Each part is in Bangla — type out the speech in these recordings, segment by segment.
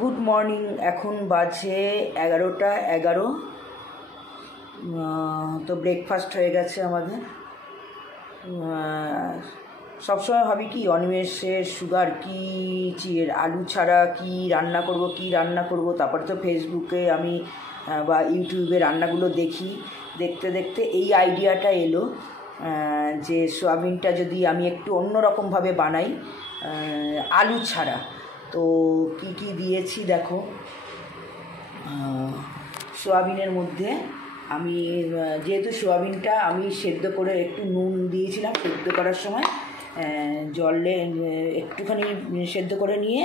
Good morning. এখন বাজে 11টা 11। তো ব্রেকফাস্ট হয়ে গেছে আমাদের। সবসময় ভাবি কি অনিমেষের সুগার কি আলু ছাড়া কি রান্না করব। তারপরে তো ফেসবুকে আমি বা ইউটিউবে রান্নাগুলো দেখি, দেখতে দেখতে এই আইডিয়াটা এলো যে সোয়াবিনটা যদি আমি একটু অন্যরকমভাবে বানাই আলু ছাড়া। তো কি কি দিয়েছি দেখো। সোয়াবিনের মধ্যে আমি যেহেতু সোয়াবিনটা আমি সেদ্ধ করে একটু নুন দিয়েছিলাম সেদ্ধ করার সময়, জলে একটুখানি সেদ্ধ করে নিয়ে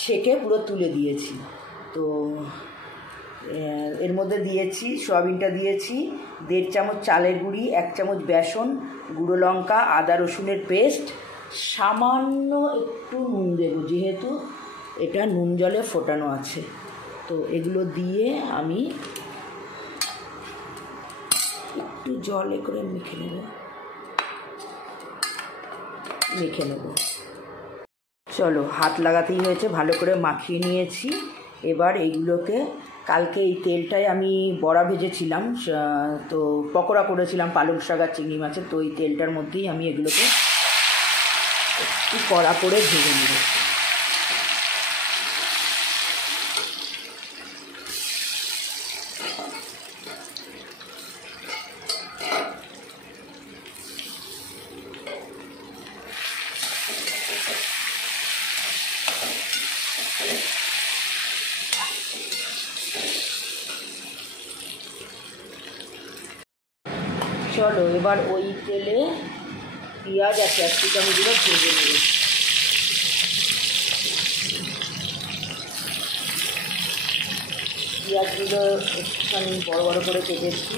ছেঁকে পুরো তুলে দিয়েছি। তো এর মধ্যে দিয়েছি সোয়াবিনটা দিয়েছি 1.5 চামচ চালের গুঁড়ি, 1 চামচ বেসন, গুঁড়ো লঙ্কা, আদা রসুনের পেস্ট, সামান্য একটু নুন দেবো যেহেতু এটা নুন জলে ফোটানো আছে। তো এগুলো দিয়ে আমি একটু জলে করে মেখে নেব। চলো, হাত লাগাতেই হয়েছে, ভালো করে মাখিয়ে নিয়েছি। এবার এইগুলোকে কালকে এই তেলটায় আমি বড়া ভেজেছিলাম, তো পকোড়া করেছিলাম পালং শাক আর চিংড়ি মাছের। তো এই তেলটার মধ্যেই আমি এগুলোকে একটু কড়া করে ভেজে নেব। চলো, এবার ওই তেলে পেঁয়াজ আর ক্যাপসিকামগুলো ভেজে নেব। পেঁয়াজগুলো একটুখানি বড় বড় করে কেটেছি।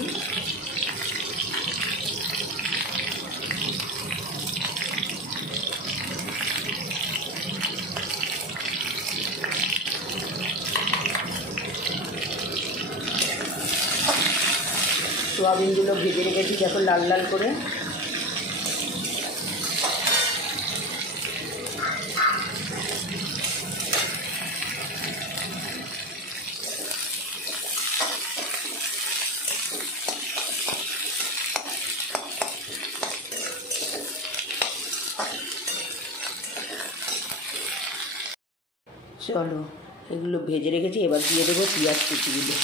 সোয়াবিনগুলো ভেজে রেখেছি দেখো লাল লাল করে। চলো, এগুলো ভেজে রেখেছি, এবার দিয়ে দেবো পেঁয়াজ কুচিগুলো।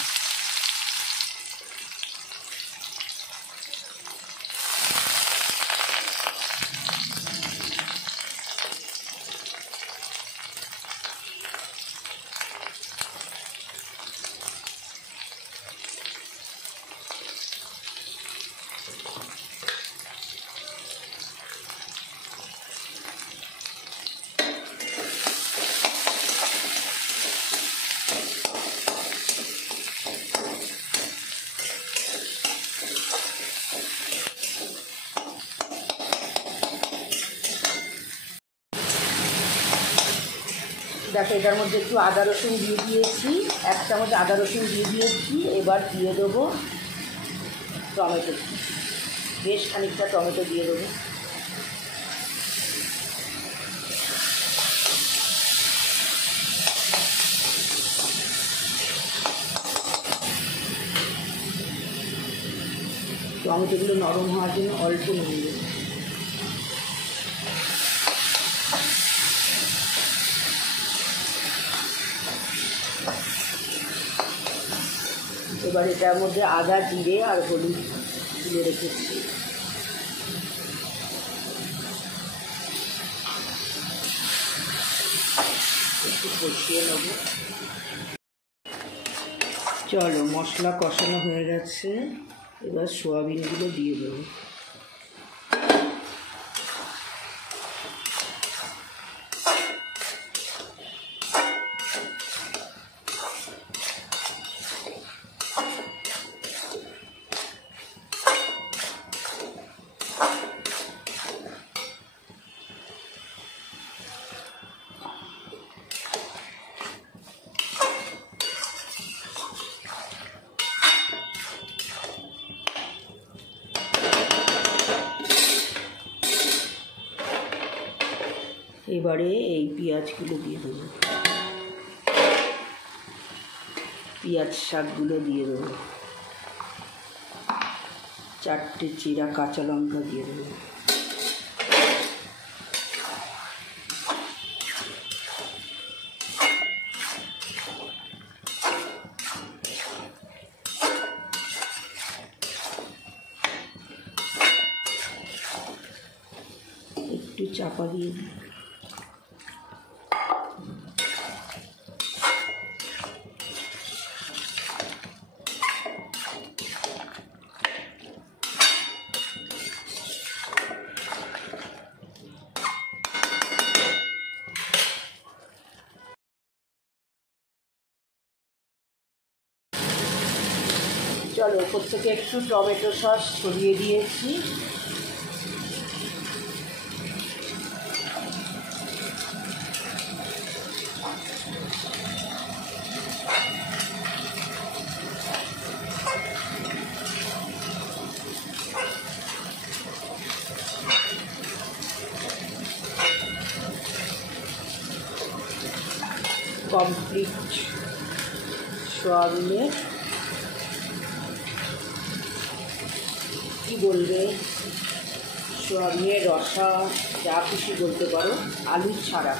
দেখো, এটার মধ্যে একটু আদা রসুন দিয়ে দিয়েছি, 1 চামচ আদা রসুন দিয়ে দিয়েছি। এবার দিয়ে দেবো টমেটো, বেশ খানিকটা টমেটো দিয়ে দেবো। টমেটোগুলো নরম হওয়ার জন্য অল্প নুন দেবো। এবার এটার মধ্যে আদা, জিরে আর হলুদ তুলে রেখেছি। একটু কষিয়ে নেব। চলো, মশলা কষানো হয়ে গেছে, এবার সোয়াবিনগুলো দিয়ে দেবো। এবারে এই পেঁয়াজগুলো দিয়ে দেবো, পেঁয়াজ শাকগুলো দিয়ে দেবো, 4টে চিরা কাঁচা লঙ্কা দিয়ে দেবো, একটু চাপা দিয়ে দিই। চলো ওপর থেকে একটু টমেটো সস ছড়িয়ে দিয়েছি। কমপ্লিট সোয়াবিনের কী বলবে, সোয়াবিনের রসা, যা খুশি বলতে পারো, আলু ছাড়া